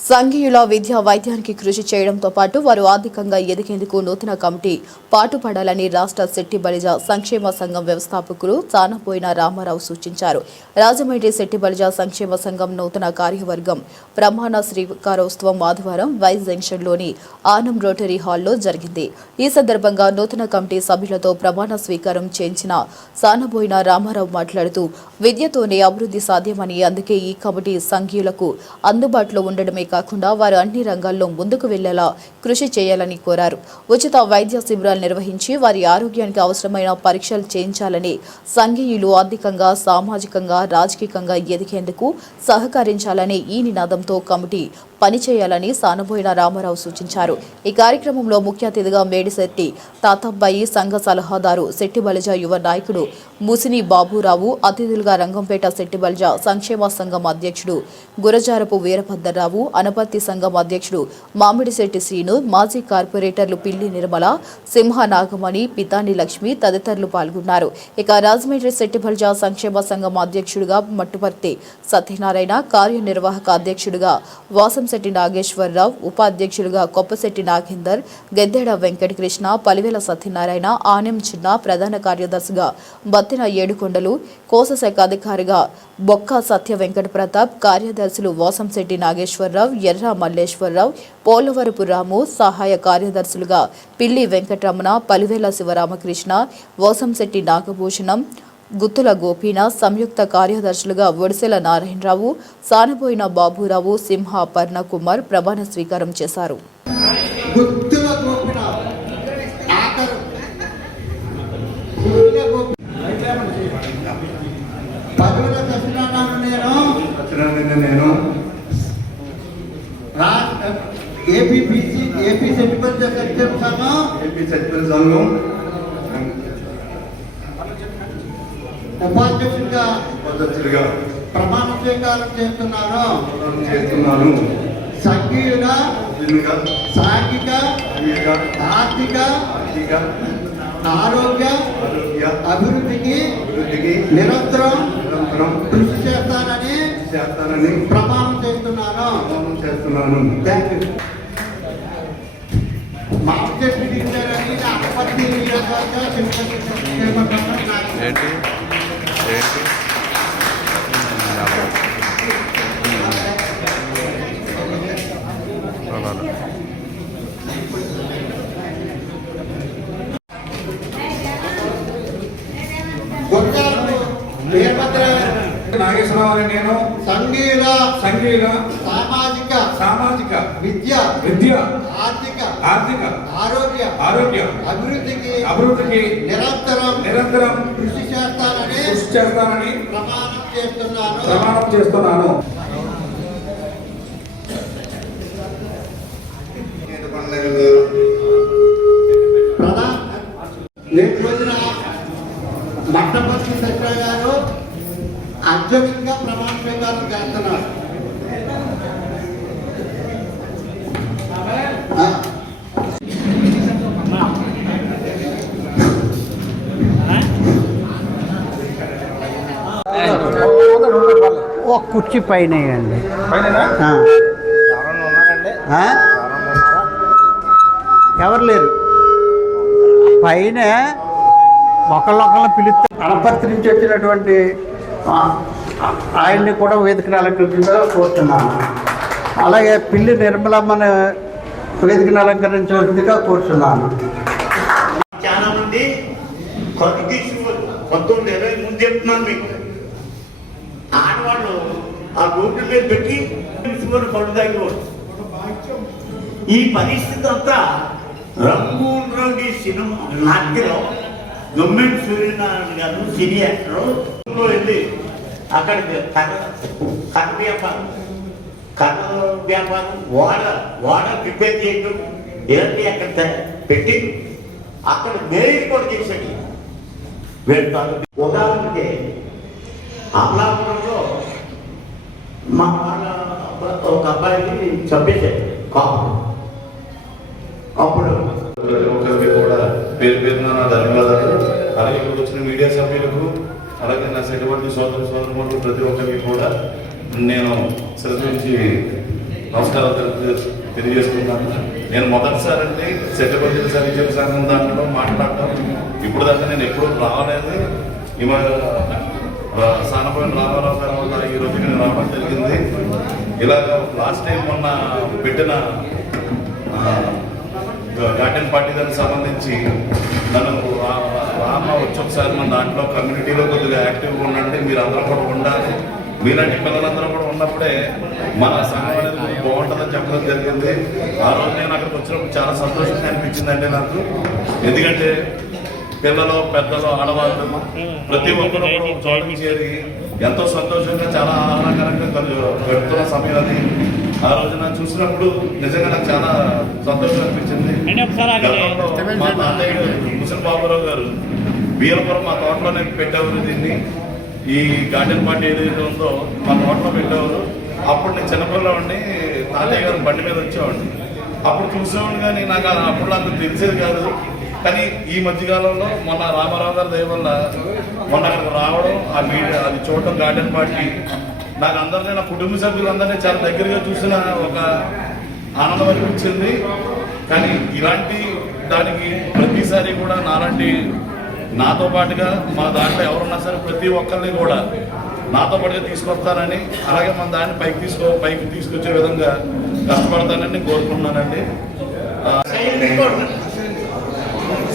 సంఘీయుల విద్యా వైద్యానికి కృషి చేయడంతో పాటు వారు ఆర్థికంగా ఎదిగేందుకు నూతన కమిటీ పాటుపడాలని రాష్ట్ర శెట్టి బలిజ సంక్షేమ సంఘం వ్యవస్థాపకులు చానపోయిన రామారావు సూచించారు. రాజమండ్రి శెట్టి బలిజ సంక్షేమ సంఘం నూతన కార్యవర్గం ప్రమాణ శ్రీకారోత్సవం ఆదివారం వైస్ జంక్షన్లోని ఆనం రోటరీ హాల్లో జరిగింది. ఈ సందర్భంగా నూతన కమిటీ సభ్యులతో ప్రమాణ స్వీకారం చేయించిన సానబోయిన రామారావు మాట్లాడుతూ విద్యతోనే అభివృద్ధి సాధ్యమని అందుకే ఈ కమిటీ సంఘీయులకు అందుబాటులో ఉండడమే కాకుండా వారు అన్ని రంగాల్లో ముందుకు వెళ్ళేలా కృషి చేయాలని కోరారు. ఉచిత వైద్య శిబిరాలు నిర్వహించి వారి ఆరోగ్యానికి అవసరమైన పరీక్షలు చేయించాలని సంఘీయులు ఆర్థికంగా సామాజికంగా రాజకీయంగా ఎదిగేందుకు సహకరించాలని ఈ నినాదంతో కమిటీ పనిచేయాలని సానబోయిన రామారావు సూచించారు. ఈ కార్యక్రమంలో ముఖ్య అతిథిగా మేడిశెట్టి తాతబ్బాయి సంఘ సలహాదారు శెట్టి బలిజ యువ నాయకుడు ముసిని బాబురావు అతిథులుగా రంగంపేట శెట్టి బలిజ సంక్షేమ సంఘం అధ్యక్షుడు గురజారపు వీరభద్రరావు అనపర్తి సంఘం అధ్యక్షుడు మామిడిశెట్టి శ్రీను మాజీ కార్పొరేటర్లు పిల్లి నిర్మల సింహ నాగమణి పితాని లక్ష్మి తదితరులు పాల్గొన్నారు. ఇక రాజమండ్రి శెట్టి సంక్షేమ సంఘం అధ్యక్షుడిగా మట్టుపర్తి సత్యనారాయణ కార్యనిర్వాహక అధ్యక్షుడిగా వాసంశెట్టి నాగేశ్వరరావు ఉపాధ్యక్షులుగా కొప్పశెట్టి నాగేందర్ గెద్దెడ వెంకటకృష్ణ పలివేల సత్యనారాయణ ఆనెం చిన్న ప్రధాన కార్యదర్శిగా బత్తిన ఏడుకొండలు కోసశాఖ అధికారిగా బొక్క సత్య వెంకట ప్రతాప్ కార్యదర్శులు వాసంశెట్టి నాగేశ్వరరావు ఎర్ర మల్లేశ్వరరావు పోలవరపు రాము సహాయ కార్యదర్శులుగా పిల్లి వెంకటరమణ పలివేల శివరామకృష్ణ వోసంశెట్టి నాగభూషణం గుత్తుల గోపీనాథ్ సంయుక్త కార్యదర్శులుగా ఒడిసెల నారాయణరావు సానబోయిన బాబురావు సింహ అపర్ణ కుమార్ ప్రమాణ స్వీకారం చేశారు. ఏపీపీసీ ఏపీ సెటిల్మెంట్ సత్యం సంఘం. ఏపీ సచివ సంఘం. ఉపాధ్యక్షుడిగా పద్ధతులుగా ప్రమాణ స్వీకారం చేస్తున్నాను చేస్తున్నాను. సంఘీయుల దీనిగా సాంఘిక? ఆర్థిక? ఆరోగ్య? ఆరోగ్య. అభివృద్ధికి? నిరంతరం? నిరంతరం. కృషి చేస్తానని? చేస్తానని. ప్రమాణం చేస్తున్నాను చేస్తున్నాను. థ్యాంక్ యూ ఏంటి? ఏంటి? నాగేశ్వరరావు నేను. సంఘీయుల సంఘీయుల సామాజిక సామాజిక విద్య విద్య ఆర్థిక ఆర్థిక ఆరోగ్య ఆరోగ్య అభివృద్ధికి అభివృద్ధికి నిరంతరం నిరంతరం కృషి చేస్తానని కృషి చేస్తానని ప్రమాణం చేస్తున్నాను. ప్రమాణం చేస్తున్నాను. రేపు రోజున సత్య గారు ప్రమాణ స్వీకారం చేస్తున్నారు ఆ, ఒక కుర్చీ పైన వేయండి. ఆ. ఆ? ఎవరు లేరు? పైన ఒకళ్ళొకళ్ళని పిలుస్తే అనపర్తి నుంచి వచ్చినటువంటి ఆ, ఆయన్ని కూడా వేదిక అలంకరించగా కోరుతున్నాను. అలాగే పిల్లి నిర్మలమ్మని వేదికను అలంకరించవలసిందిగా కోరుతున్నాను. చాలా మంది పంతొమ్మిది ఇరవై ముందు చెప్తున్నాను మీకు. ఆ రోడ్డు మీద పెట్టి తీసుకొని తాగేవాడు ఈ పరిస్థితి అంతా రంగూన్ రంగి సినిమా నాట్యలో గవర్నమెంట్ సూర్యనారాయణ గారు సినీ యాక్టర్. వెళ్ళి అక్కడ కర్ర కథ వ్యాపారం కర్ర వ్యాపారం వాడ వాడ ప్రిపేర్ చేయడం ఇలాంటి అక్కడ పెట్టి అక్కడ మేరీ కూడా చేశాడు. వెళ్తాను. ఉదాహరణకి అమలాపురం మా వాళ్ళ ఒక అబ్బాయికి చంపించారు కాపు. అప్పుడు ప్రతి ఒక్కరికి కూడా పేరు పేరున నా ధన్యవాదాలు. అలాగే ఇక్కడ వచ్చిన మీడియా సభ్యులకు అలాగే నా సెటువంటి సోదర సోదరులకు ప్రతి ఒక్కరికి కూడా నేను శ్రద్ధ నమస్కారాలు తెలియజేసుకున్నాను నేను మొదటిసారి అండి సెటిల్మెంట్ సర్వీస్ సంఘం దాంట్లో మాట్లాడటం. ఇప్పుడు దాకా నేను ఎప్పుడు రావలేదు ఈ సానపోయిన రామారావు గారు వల్ల ఈ రోజు నేను రావడం జరిగింది. ఇలాగ లాస్ట్ టైం మొన్న పెట్టిన గార్డెన్ పార్టీ దానికి సంబంధించి నన్ను రామ వచ్చి ఒకసారి మన దాంట్లో కమ్యూనిటీలో కొద్దిగా యాక్టివ్గా ఉండండి మీరు అందరూ కూడా ఉండాలి. మీలాంటి పిల్లలందరూ కూడా ఉన్నప్పుడే మన సంఘం అనేది బాగుంటుందని చెప్పడం జరిగింది. ఆ రోజు నేను అక్కడికి వచ్చినప్పుడు చాలా సంతోషంగా అనిపించిందండి నాకు. ఎందుకంటే పిల్లలు పెద్దలు ఆడవాళ్ళు ప్రతి ఒక్కరు చోటకి చేరి ఎంతో సంతోషంగా చాలా ఆహ్లాదకరంగా గడుపుతున్న సమయం అది. ఆ రోజు నాకు చూసినప్పుడు నిజంగా నాకు చాలా సంతోషం అనిపించింది. మా తాతయ్య గారు, ముసలి బాబురావు గారు బీరపురం మా తోటలోనే పెట్టేవారు దీన్ని. ఈ గార్డెన్ పార్టీ ఏదైతే ఉందో మా తోటలో పెట్టేవారు. అప్పుడు నేను చిన్నపిల్లవాడిని తాతయ్య గారు బండి మీద వచ్చేవాడిని. అప్పుడు చూసేవాడిని కానీ నాకు అది అప్పుడు నాకు తెలిసేది కాదు. కానీ ఈ మధ్యకాలంలో మొన్న రామారావు గారి దయ వల్ల మొన్న అక్కడికి రావడం ఆ మీడియా అది చూడటం గార్డెన్ పార్టీ. నాకు అందరినీ నా కుటుంబ సభ్యులందరినీ చాలా దగ్గరగా చూసిన ఒక ఆనందం అనిపించింది. కానీ ఇలాంటి దానికి ప్రతిసారి కూడా నాలాంటి నాతో పాటుగా మా దాంట్లో ఎవరున్నా సరే ప్రతి ఒక్కరిని కూడా నాతో పాటుగా తీసుకొస్తానని అలాగే మన దాన్ని పైకి తీసుకో పైకి తీసుకొచ్చే విధంగా కష్టపడతానని కోరుకుంటున్నానండి.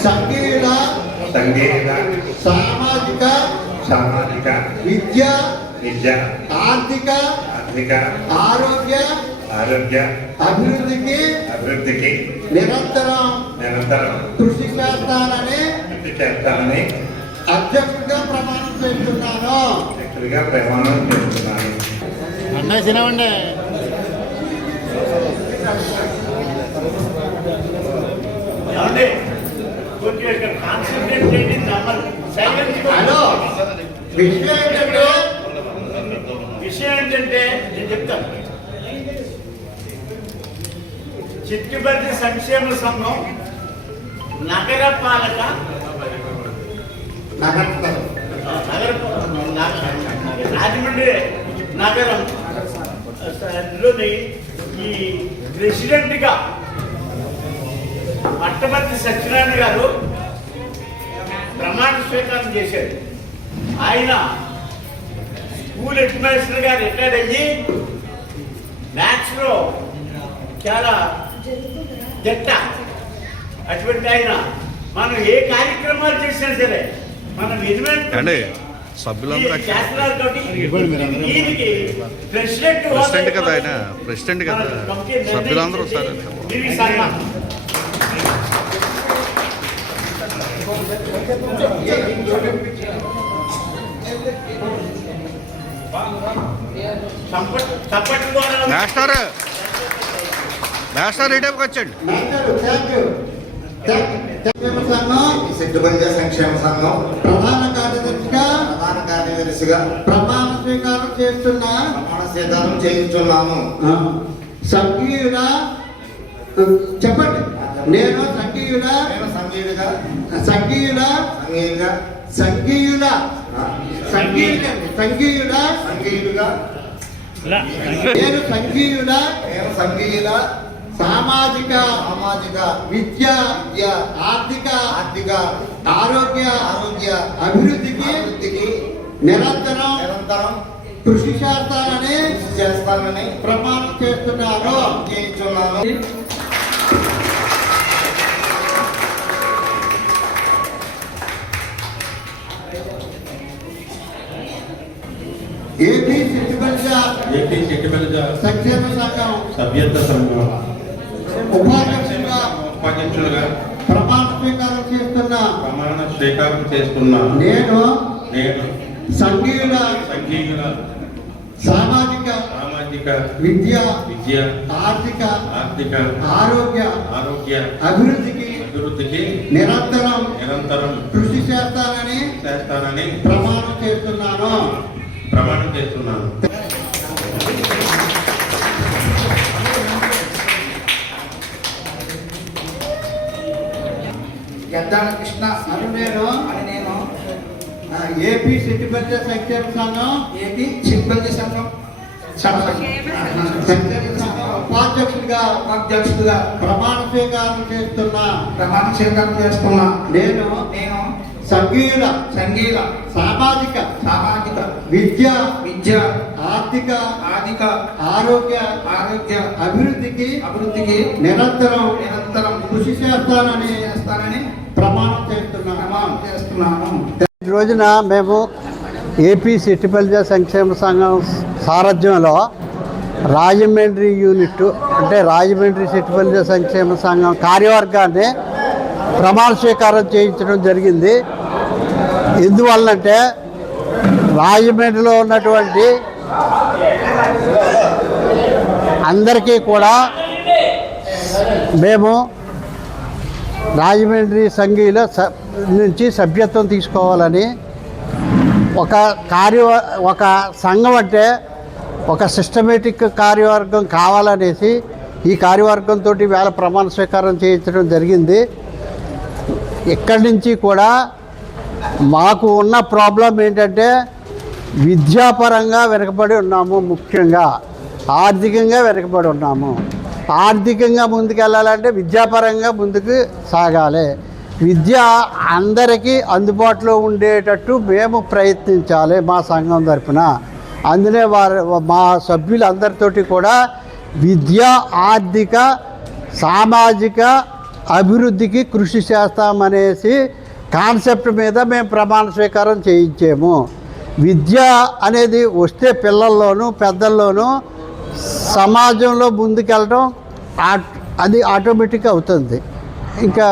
సంఘీయుల సంగీత సామాజిక సామాజిక విద్య విద్య ఆర్థిక ఆర్థిక ఆరోగ్య ఆరోగ్య అభివృద్ధికి అభివృద్ధికి నిరంతరం నిరంతరం కృషి చేస్తానని కృషి చేస్తానని అధ్యక్షుడిగా ప్రమాణం చేస్తున్నాను. వ్యక్తులుగా ప్రమాణం చేస్తున్నాను? కొంచెం కాన్సన్ట్రేట్ విషయం ఏంటంటే? విషయం ఏంటంటే నేను చెప్తాను చిట్టిపల్లి సంక్షేమ సంఘం నగర పాలక నగర రాజమండ్రి నగరం. లోని ఈ ప్రెసిడెంట్గా పట్టభద్రి సత్యనారాయణ గారు ప్రమాణ స్వీకారం చేశారు. ఆయన స్కూల్ హెడ్ మాస్టర్ గారు రిటైర్డ్ అయ్యి మ్యాథ్స్లో చాలా జట్ట. అటువంటి ఆయన మనం ఏ కార్యక్రమాలు చేసినా సరే మనం నిజమైన ప్రెసిడెంట్ కదా ఆయన. ప్రెసిడెంట్ కదా. సభ్యులందరూ చేసి వస్తారు దీనికి సన్మానం. చప్పట్- చప్పట్ల ద్వారా మాస్టర్ మాస్టర్ టైంకి వచ్చండి సంక్షేమ సంఘం ప్రధాన కార్యదర్శిగా ప్రధాన కార్యదర్శిగా ప్రమాణ స్వీకారం చేస్తున్న ప్రమాణ స్వీకారం చేయించున్నాను సంఘీయుల చెప్పండి. నేను సంఘీయుల నేను సంఘీయుడిగా సంఘీయుల సంఘీయుడిగా సంఘీయుల సంఘీయుల సంఘీయుల సంఘీయుడిగా నేను సంఘీయుల నేను సంఘీయుల సామాజిక సామాజిక. విద్య విద్య. ఆర్థిక ఆర్థిక. ఆరోగ్య ఆరోగ్య. అభివృద్ధికి అభివృద్ధికి నిరంతరం నిరంతరం కృషి చేస్తానని చేస్తానని ప్రమాణం చేస్తున్నాను. చేయించున్నాను ఏపీ సిద్ధిపల్లి ఏపీ చెట్టుబెల్జ సంక్షేమ సంఘం సభ్యత్వ సంఘం ఉపాధ్యక్షులుగా ఉపాధ్యక్షులుగా ప్రమాణ స్వీకారం చేస్తున్న ప్రమాణ స్వీకారం నేను నేను సంఘీయుల సంఘీయుల సామాజిక సామాజిక విద్య విద్య ఆర్థిక ఆర్థిక ఆరోగ్య ఆరోగ్య అభివృద్ధికి అభివృద్ధికి నిరంతరం నిరంతరం కృషి చేస్తానని చేస్తానని ప్రమాణం చేస్తున్నాను. ప్రమాణం చేస్తున్నాను. గద్దాల కృష్ణ అని నేను నేను ఏపీ సిద్ధిపల్లి సంక్షేమ సంఘం ఏపీ సంక్షేమ సంఘం ఉపాధ్యక్షుడిగా ఉపాధ్యక్షుడిగా ప్రమాణ స్వీకారం చేస్తున్న. ప్రమాణ స్వీకారం చేస్తున్నా. నేను నేను సంఘీయుల సంఘీయ సామాజిక సామాజిక విద్య విద్య ఆర్థిక ఆర్థిక ఆరోగ్య ఆరోగ్య అభివృద్ధికి అభివృద్ధికి నిరంతరం నిరంతరం కృషి చేస్తానని చేస్తానని ప్రమాణం చేస్తున్నాను. ప్రమాణం చేస్తున్నాను. ఈ రోజున మేము ఏపీ సిట్టిపల్లి సంక్షేమ సంఘం సారథ్యంలో రాజమండ్రి యూనిట్ అంటే రాజమండ్రి సిట్టిపల్లి సంక్షేమ సంఘం కార్యవర్గాన్ని ప్రమాణ స్వీకారం చేయించడం జరిగింది. ఎందువల్లంటే రాజమండ్రిలో ఉన్నటువంటి అందరికీ కూడా మేము రాజమండ్రి సంఘీలో నుంచి సభ్యత్వం తీసుకోవాలని ఒక కార్య ఒక సంఘం అంటే ఒక సిస్టమేటిక్ కార్యవర్గం కావాలనేసి ఈ కార్యవర్గంతో వేళ ప్రమాణ స్వీకారం చేయించడం జరిగింది. ఇక్కడి నుంచి కూడా మాకు ఉన్న ప్రాబ్లం ఏంటంటే విద్యాపరంగా వెనకబడి ఉన్నాము ముఖ్యంగా. ఆర్థికంగా వెనకబడి ఉన్నాము. ఆర్థికంగా ముందుకెళ్ళాలంటే విద్యాపరంగా ముందుకు సాగాలి. విద్య అందరికీ అందుబాటులో ఉండేటట్టు మేము ప్రయత్నించాలి మా సంఘం తరఫున అందునే వారు మా సభ్యులందరితోటి కూడా విద్య ఆర్థిక సామాజిక అభివృద్ధికి కృషి చేస్తామనేసి కాన్సెప్ట్ మీద మేము ప్రమాణ స్వీకారం చేయించాము. విద్య అనేది వస్తే పిల్లల్లోనూ పెద్దల్లోనూ సమాజంలో ముందుకెళ్ళడం అది ఆటోమేటిక్ అవుతుంది. ఇంకా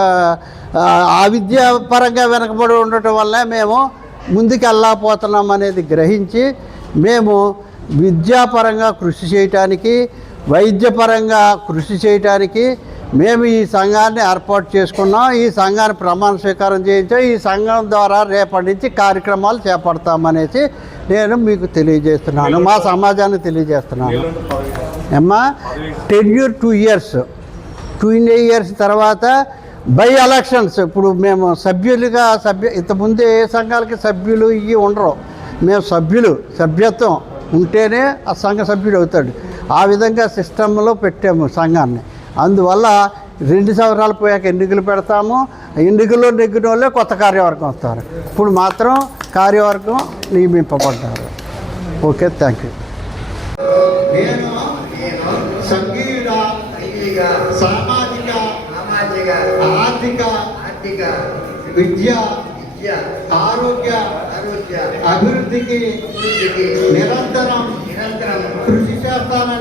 ఆ, ఆ విద్య పరంగా వెనకబడి ఉండటం వల్ల మేము ముందుకు వెళ్ళకపోతున్నాం అనేది గ్రహించి మేము విద్యాపరంగా కృషి చేయటానికి వైద్యపరంగా కృషి చేయటానికి మేము ఈ సంఘాన్ని ఏర్పాటు చేసుకున్నాం. ఈ సంఘాన్ని ప్రమాణ స్వీకారం చేయించాం. ఈ సంఘం ద్వారా రేపటి నుంచి కార్యక్రమాలు చేపడతామనేసి నేను మీకు తెలియజేస్తున్నాను. మా సమాజాన్ని తెలియజేస్తున్నాను. అమ్మా tenure two years. Two years తర్వాత బై ఎలక్షన్స్. ఇప్పుడు మేము సభ్యులుగా సభ్య ఇంతకుముందు ఏ సంఘాలకి సభ్యులు ఇవి ఉండరు. మేము సభ్యులు సభ్యత్వం ఉంటేనే ఆ సంఘ సభ్యుడు అవుతాడు. ఆ విధంగా సిస్టంలో పెట్టాము సంఘాన్ని. అందువల్ల రెండు సంవత్సరాలు పోయాక ఎన్నికలు పెడతాము. ఎన్నికల్లో నెగ్గిన వాళ్ళే కొత్త కార్యవర్గం వస్తారు. ఇప్పుడు మాత్రం కార్యవర్గం నియమింపబడ్డారు. Okay thank you. సామాజిక ఆర్థిక ఆర్థిక విద్య ఆరోగ్య ఆరోగ్య అభివృద్ధికి నిరంతరం నిరంతరం కృషి చేస్తానని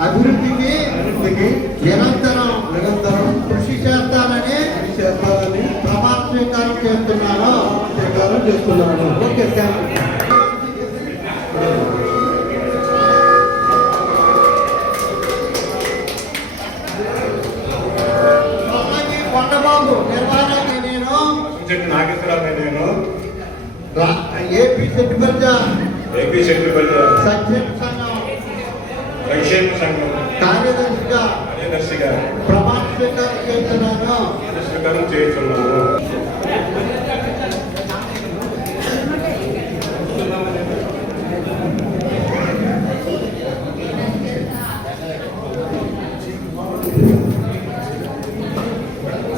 అభివృద్ధికి అభివృద్ధికి నిరంతరం నిరంతరం కృషి చేస్తానని కృషి చేస్తానని ప్రమాణ స్వీకారం చేస్తున్నాను. స్వీకారం చేస్తున్నాను. ఓకే చెట్టు నాగేశ్వరరావు నేను. రా- ఏపీ సెట్టిపల్లి ఏపీ సెక్రటరీ సంక్షేమ సంఘం సంక్షేమ సంఘం కార్యదర్శిగా కార్యదర్శిగా ప్రమాణ స్వీకారం చేస్తున్నాను. స్వీకారం చేస్తున్నాను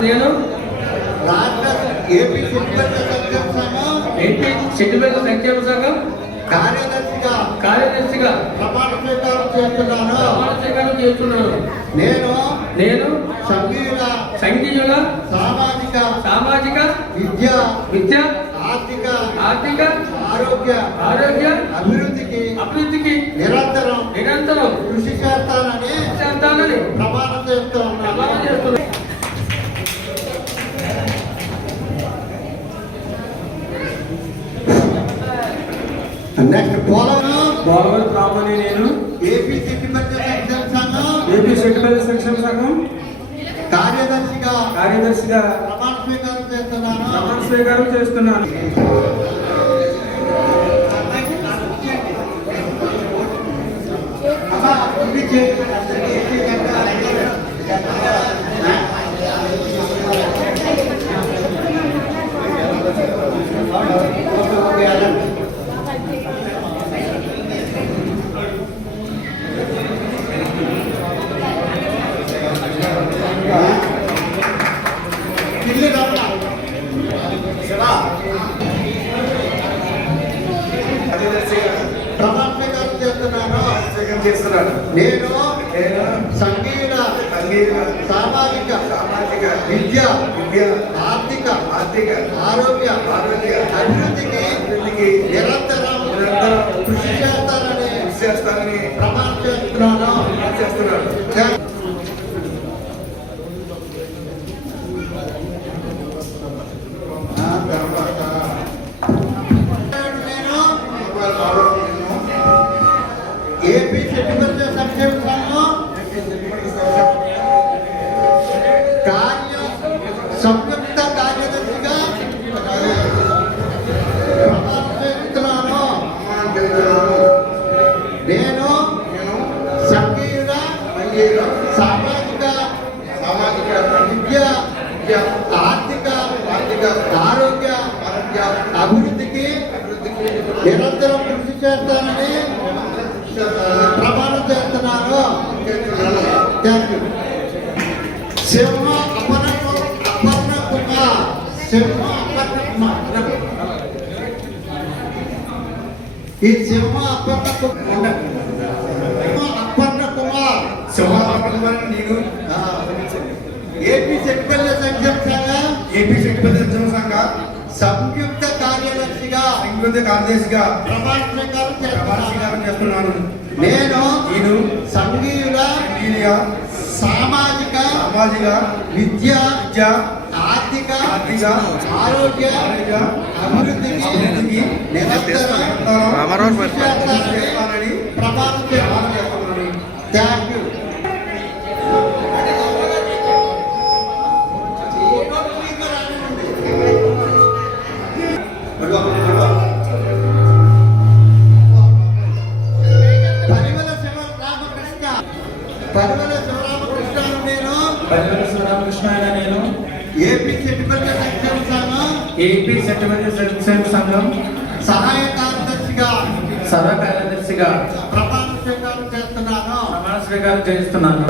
నేను రాష్ట్ర ఏపీ సెట్టిపల్లి సంక్షేమ సంఘం ఏపీ సిద్దిపేట సంక్షేమ సంఘం కార్యదర్శిగా కార్యదర్శిగా ప్రమాణ స్వీకారం చేస్తున్నాను ప్రమాణ స్వీకారం చేస్తున్నాను నేను నేను సంఘీయుల సంఘీయుల సామాజిక సామాజిక విద్య విద్య ఆర్థిక ఆర్థిక ఆరోగ్య ఆరోగ్య అభివృద్ధికి అభివృద్ధికి నిరంతరం నిరంతరం కృషి చేస్తానని చేస్తానని ప్రమాణం చేస్తూ ఉన్నాను. ప్రమాణం చేస్తున్నాను. నెక్స్ట్ పోలను గోదావరి ప్రాంతాన్ని నేను. ఏపీ ఏపీ సెక్రటరీ సంక్షేమ సంఘం కార్యదర్శిగా కార్యదర్శిగా ప్రమాణ స్వీకారం చేస్తున్నాను. ప్రమాణ స్వీకారం చేస్తున్నాను అమ్మా, కుమార్ నేను ఏపీ సెక్రటరీ సంక్షేమ ఏపీ సెక్రటరీ జన సంఘ సంయుక్త కార్యదర్శిగా సంయుక్త కార్యదర్శిగా ప్రమాణ స్వీకారం చేస్తున్నాను నేను నేను సంఘీయుల సంఘీయ సామాజిక సామాజిక విద్య విద్య ఆర్థిక ఆర్థిక ఆరోగ్య ఆరోగ్య అభివృద్ధికి అభివృద్ధికి నిరంతరం చేస్తానని ప్రమాణం థ్యాంక్ యూ. ఏపీ సర్టిఫికేట్ సంక్షేమ సంఘం సహాయ కార్యదర్శిగా సభ కార్యదర్శిగా ప్రమాణ స్వీకారం చేస్తున్నాను. ప్రమాణ స్వీకారం చేస్తున్నాను.